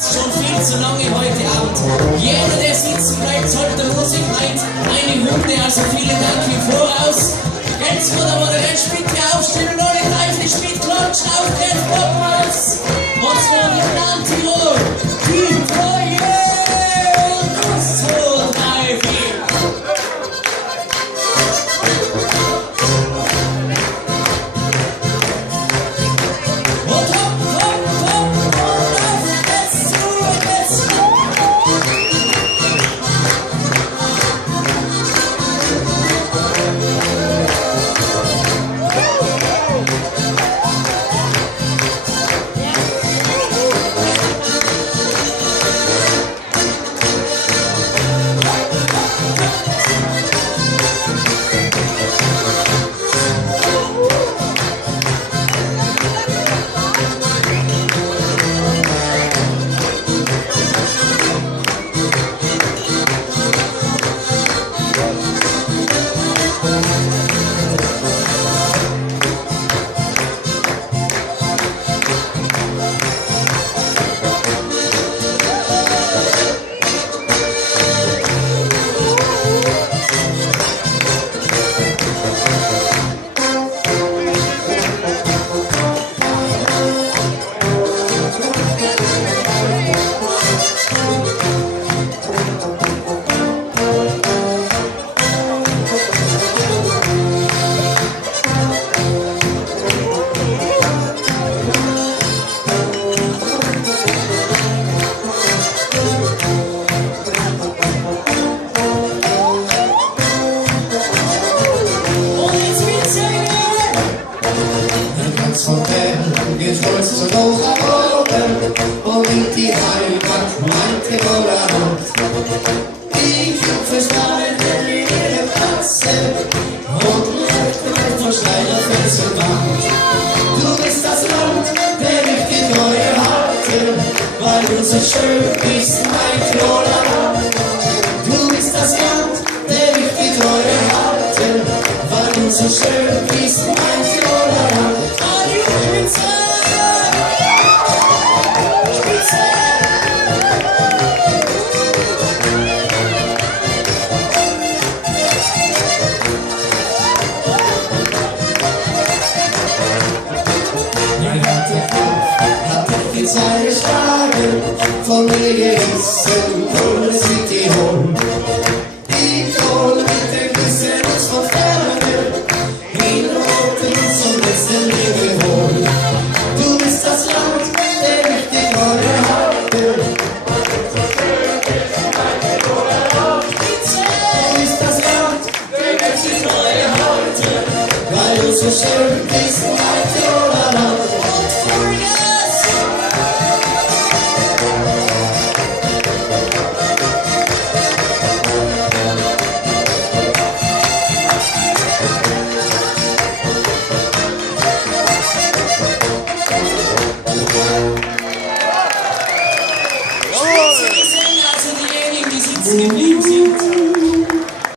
Schon viel zu lange heute Abend. Jeder, der sitzen bleibt, sollte der Musik meint. Eine Hunde, also vielen Dank im Voraus. Jetzt, wo der Moderat bitte aufstehen und alle Teufel mit klatschen auf den Bockhaus. Und zwar mit Land Tirol. Die Treue und 2, 3, 4. Stolz zu großer Augen und in die Heimat mein Tiroler Hand. Die Köpfe starren in ihre Platze und leuchten vor steiler Felsenwand. Du bist das Land, der ich die Treue halte, weil du so schön bist, mein Tiroler Land. Du bist das Land, der ich die Treue halte, weil du so schön bist, mein Tiroler Land. Seine Schlagen von mir gerissen, ohne sie Tirol. Die Tirol mit den Küssen uns von Ferne, in Roten zum letzten Lebewohl. Du bist das Land, der ich die Treue halte. Du bist das Land, der ich die Treue halte, weil du so schön bist.